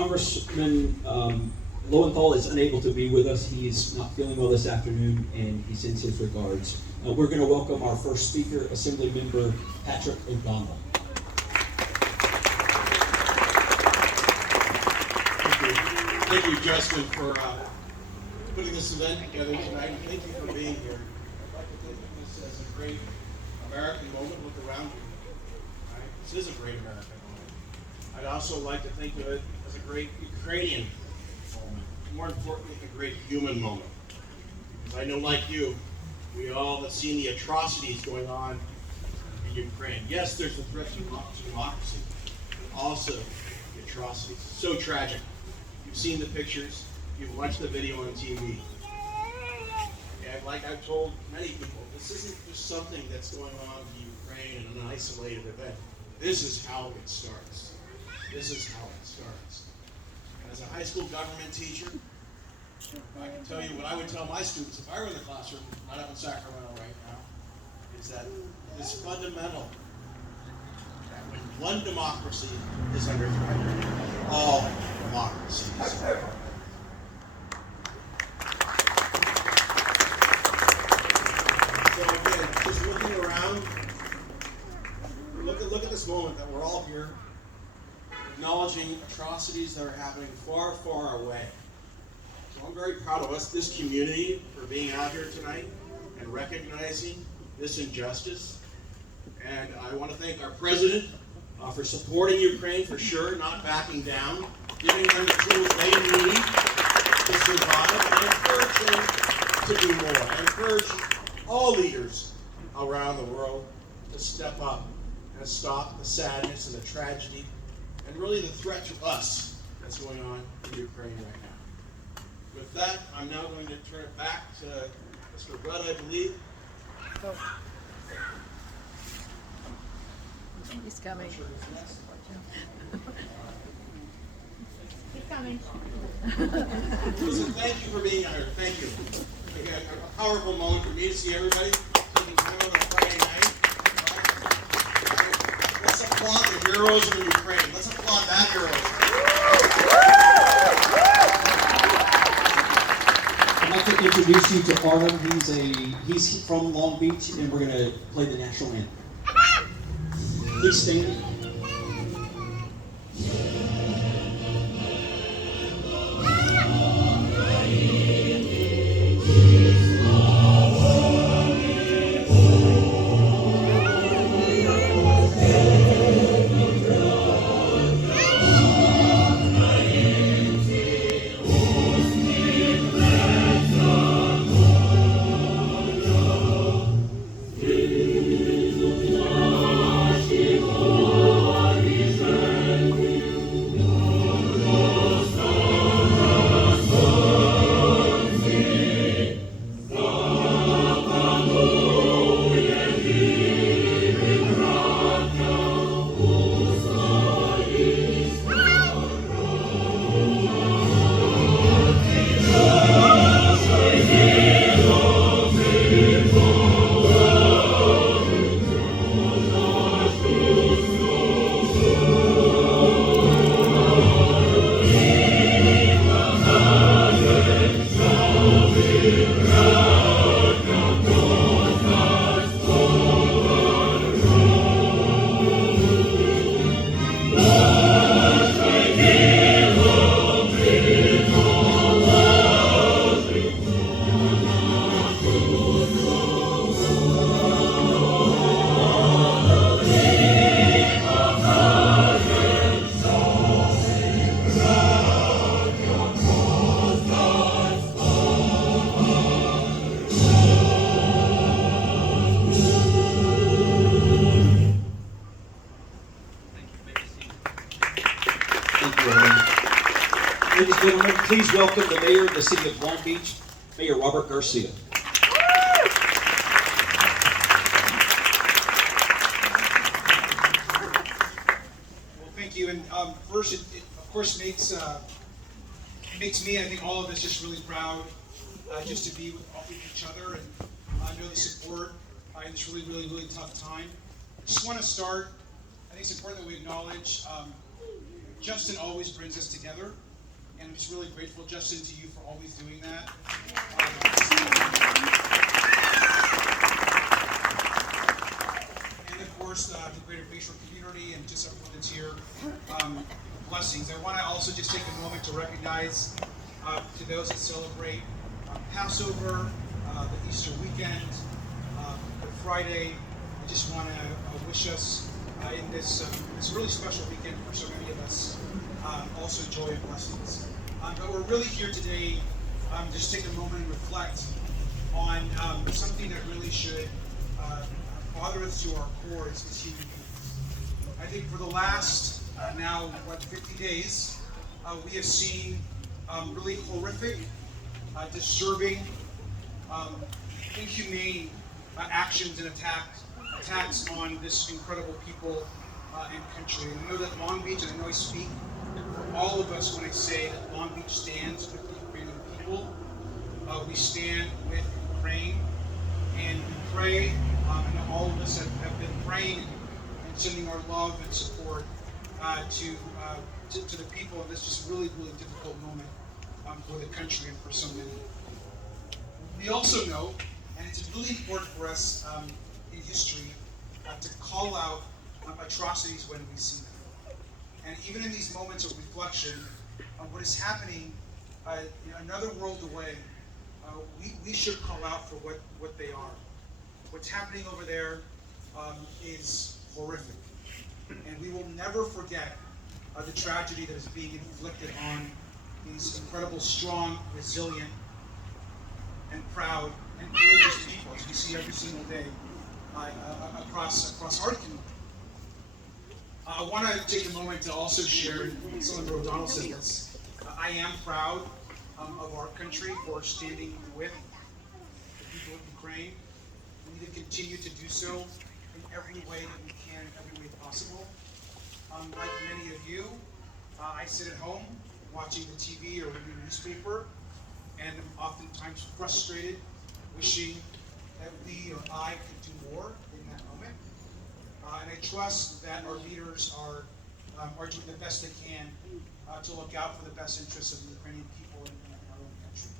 Congressman Lowenthal is unable to be with us. He's not feeling well this afternoon, and he sends his regards. We're going to welcome our first speaker, Assembly Member Patrick O'Donnell. Thank you, Justin, for putting this event together tonight. Thank you for being here. I'd like to think of this as a great American moment. Look around you. Right? This is a great American moment. I'd also like to think of it as a great Ukrainian moment. More importantly, a great human moment. Because I know, like you, we all have seen the atrocities going on in Ukraine. Yes, there's the threat to democracy, but also the atrocities. So tragic. You've seen the pictures, you've watched the video on TV. And like I've told many people, this isn't just something that's going on in Ukraine in an isolated event. This is how it starts. This is how it starts. And as a high school government teacher, I can tell you what I would tell my students if I were in the classroom, not up in Sacramento right now, is that it's fundamental that when one democracy is under threat, all democracies are. So again, just looking around, look at this moment that we're all here, acknowledging atrocities that are happening far, far away. So I'm very proud of us, this community, for being out here tonight and recognizing this injustice. And I want to thank our president for supporting Ukraine for sure, not backing down, giving them the tools they need to survive, and encourage them to do more. I encourage all leaders around the world to step up and stop the sadness and the tragedy and really the threat to us that's going on in Ukraine right now. With that, I'm now going to turn it back to Mr. Rudd, I believe. He's coming. I'm not sure who's next. He's coming. Listen, thank you for being here. Thank you. Again, a powerful moment for me to see everybody taking time out on a Friday night. Let's applaud the heroes of Ukraine. Let's applaud that heroes. I'd like to introduce you to Artem. He's from Long Beach, and we're going to play the national anthem. Please stand. Ladies and gentlemen, please welcome the mayor of the city of Long Beach, Mayor Robert Garcia. Well, thank you. And first, it of course makes me, I think all of us, just really proud just to be with each other and know the support in this really tough time. I just want to start. I think it's important that we acknowledge Justin always brings us together, and I'm just really grateful, Justin, to you for always doing that. And of course, the greater Bayshore community and just everyone that's here, blessings. I want to also just take a moment to recognize to those that celebrate Passover, the Easter weekend, Good Friday. I just want to wish us in this really special weekend for so many of us, also joy and blessings. But we're really here today just take a moment and reflect on something that really should bother us to our core as human beings. I think for the last now 50 days, we have seen really horrific, disturbing, inhumane actions and attacks on this incredible people and country. And I know that Long Beach, and I know I speak for all of us when I say that Long Beach stands with the Ukrainian people. We stand with Ukraine, and we pray, and all of us have been praying and sending our love and support to the people in this just really, really difficult moment for the country and for so many. We also know, and it's really important for us in history to call out atrocities when we see them. And even in these moments of reflection on what is happening another world away, we should call out for what they are. What's happening over there is horrific. And we will never forget the tragedy that is being inflicted on these incredible, strong, resilient, and proud, and courageous people, as we see every single day across our community. I want to take a moment to also share, Senator O'Donnell said this, I am proud of our country for standing with the people of Ukraine. We need to continue to do so in every way that we can, every way possible. Like many of you, I sit at home watching the TV or reading the newspaper, and I'm oftentimes frustrated, wishing that we or I could do more in that moment. And I trust that our leaders are doing the best they can to look out for the best interests of the Ukrainian people and our own country.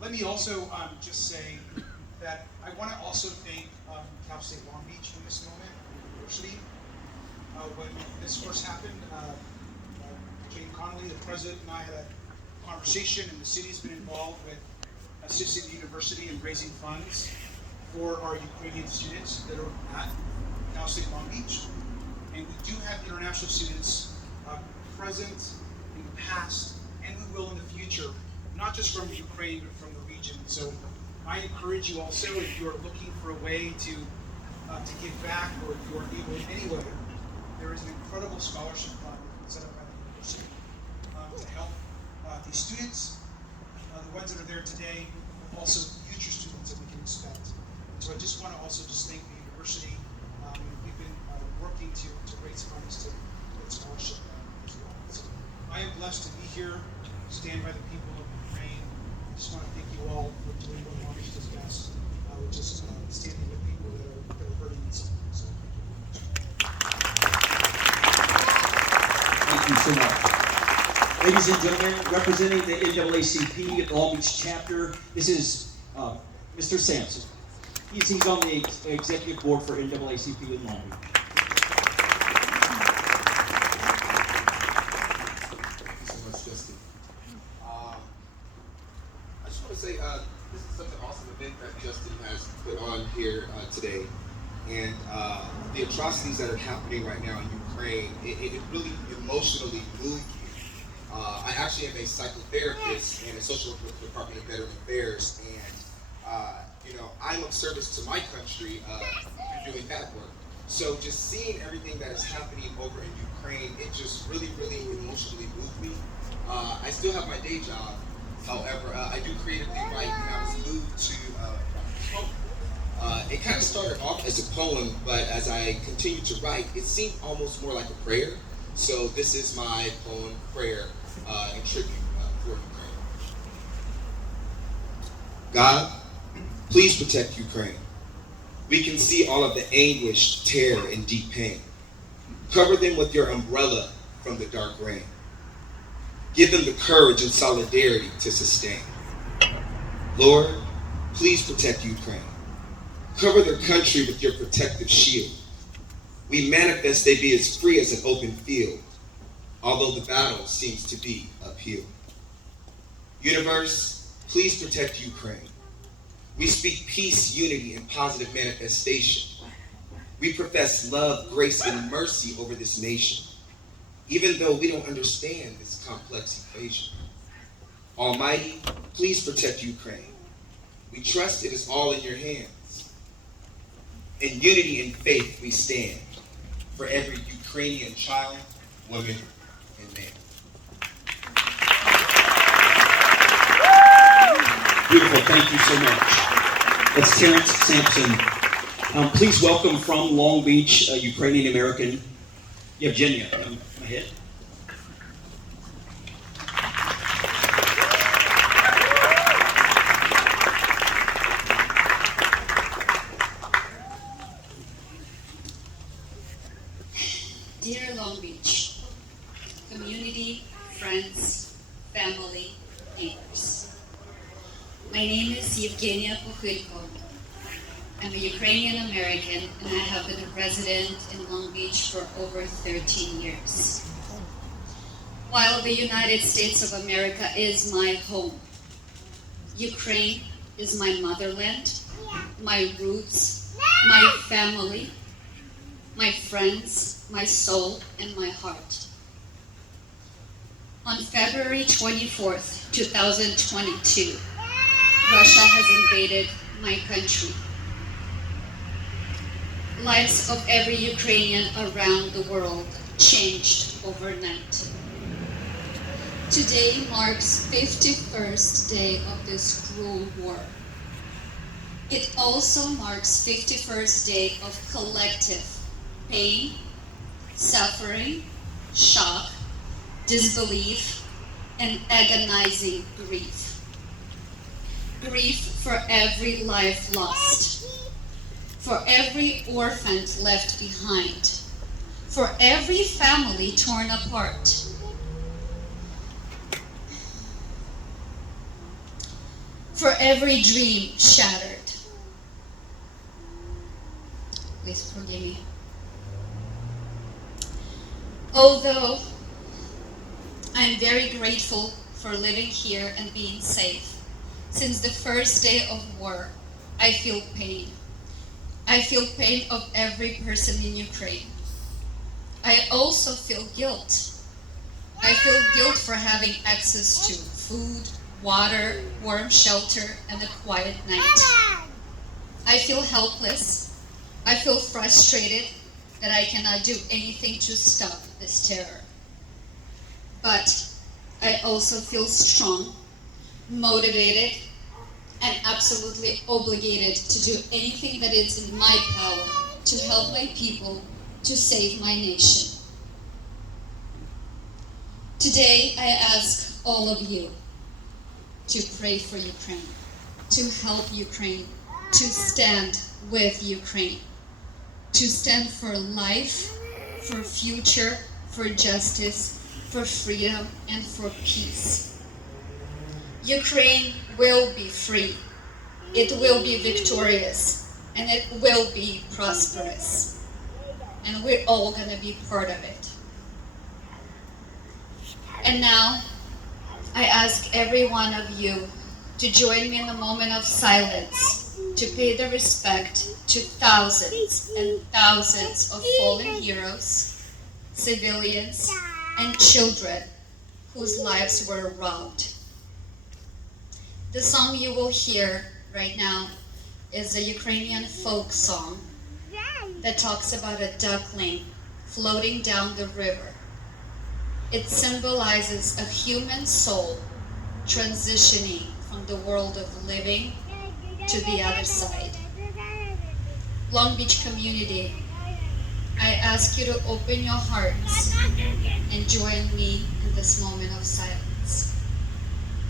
Let me also just say that I want to also thank Cal State Long Beach for this moment, the university. When this first happened, Jane Connolly, the president, and I had a conversation, and the city's been involved with assisting the university in raising funds for our Ukrainian students that are at Cal State Long Beach. And we do have international students present in the past, and we will in the future, not just from Ukraine, but from the region. So I encourage you also, if you are looking for a way to give back, or if you are able in any way, there is an incredible scholarship fund set up by the university to help these students, the ones that are there today, but also future students that we can expect. And so I just want to also just thank the university. We've been working to raise funds to get scholarship as well. So I am blessed to be here, stand by the people of Ukraine. I just want to thank you all for doing what Long Beach does best, which is standing with people that are hurting and suffering. So Thank you so much. Ladies and gentlemen, representing the NAACP Long Beach chapter, this is Mr. Sampson. He's on the executive board for NAACP in Long Beach. Thank you so much, Justin. I just want to say this is such an awesome event that Justin has put on here today. And the atrocities that are happening right now in Ukraine, it really emotionally moved me. I actually am a psychotherapist and a social worker with the Department of Veteran Affairs, and I'm of service to my country doing that work. So just seeing everything that is happening over in Ukraine, it just really, really emotionally moved me. I still have my day job. However, I do creatively write, and I was moved to it kind of started off as a poem, but as I continued to write, it seemed almost more like a prayer. So this is my poem, Prayer, in tribute for Ukraine. God, please protect Ukraine. We can see all of the anguish, terror, and deep pain. Cover them with your umbrella, from the dark rain. Give them the courage and solidarity to sustain. Lord, please protect Ukraine. Cover their country with your protective shield. We manifest they be as free as an open field, although the battle seems to be uphill. Universe, please protect Ukraine. We speak peace, unity, and positive manifestation. We profess love, grace, and mercy over this nation, even though we don't understand this complex equation. Almighty, please protect Ukraine. We trust it is all in your hands. In unity and faith we stand for every Ukrainian child, woman, and man. Beautiful, thank you so much. That's Terrence Sampson. Please welcome from Long Beach, a Ukrainian American, Yevgenia. Come ahead. Dear Long Beach, community, friends, family, neighbors. My name is Yevgenia Pokhylko. I'm a Ukrainian American and I have been a resident in Long Beach for over 13 years. While the United States of America is my home, Ukraine is my motherland, my roots, my family, my friends, my soul, and my heart. On February 24th, 2022, Russia has invaded my country. Lives of every Ukrainian around the world changed overnight. Today marks 51st day of this cruel war. It also marks 51st day of collective pain, suffering, shock, disbelief, and agonizing grief. Grief for every life lost, for every orphan left behind, for every family torn apart. For every dream shattered. Please forgive me. Although I'm very grateful for living here and being safe, since the first day of war, I feel pain. I feel pain of every person in Ukraine. I also feel guilt. I feel guilt for having access to food, water, warm shelter, and a quiet night. I feel helpless. I feel frustrated that I cannot do anything to stop this terror. But I also feel strong, motivated, and absolutely obligated to do anything that is in my power to help my people, to save my nation. Today, I ask all of you to pray for Ukraine, to help Ukraine, to stand with Ukraine, to stand for life, for future, for justice, for freedom, and for peace. Ukraine will be free, it will be victorious, and it will be prosperous. And we're all going to be part of it. And now, I ask every one of you to join me in a moment of silence to pay the respect to thousands and thousands of fallen heroes, civilians, and children whose lives were robbed. The song you will hear right now is a Ukrainian folk song that talks about a duckling floating down the river. It symbolizes a human soul transitioning from the world of living to the other side. Long Beach community, I ask you to open your hearts and join me in this moment of silence.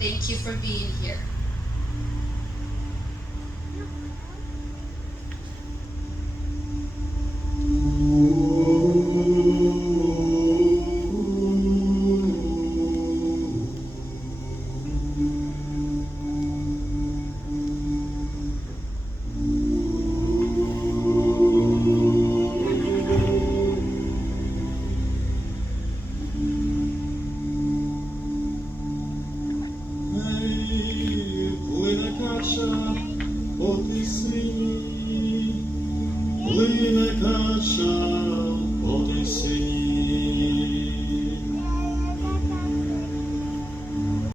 Thank you for being here. каша по тисині, плине каша по тисині.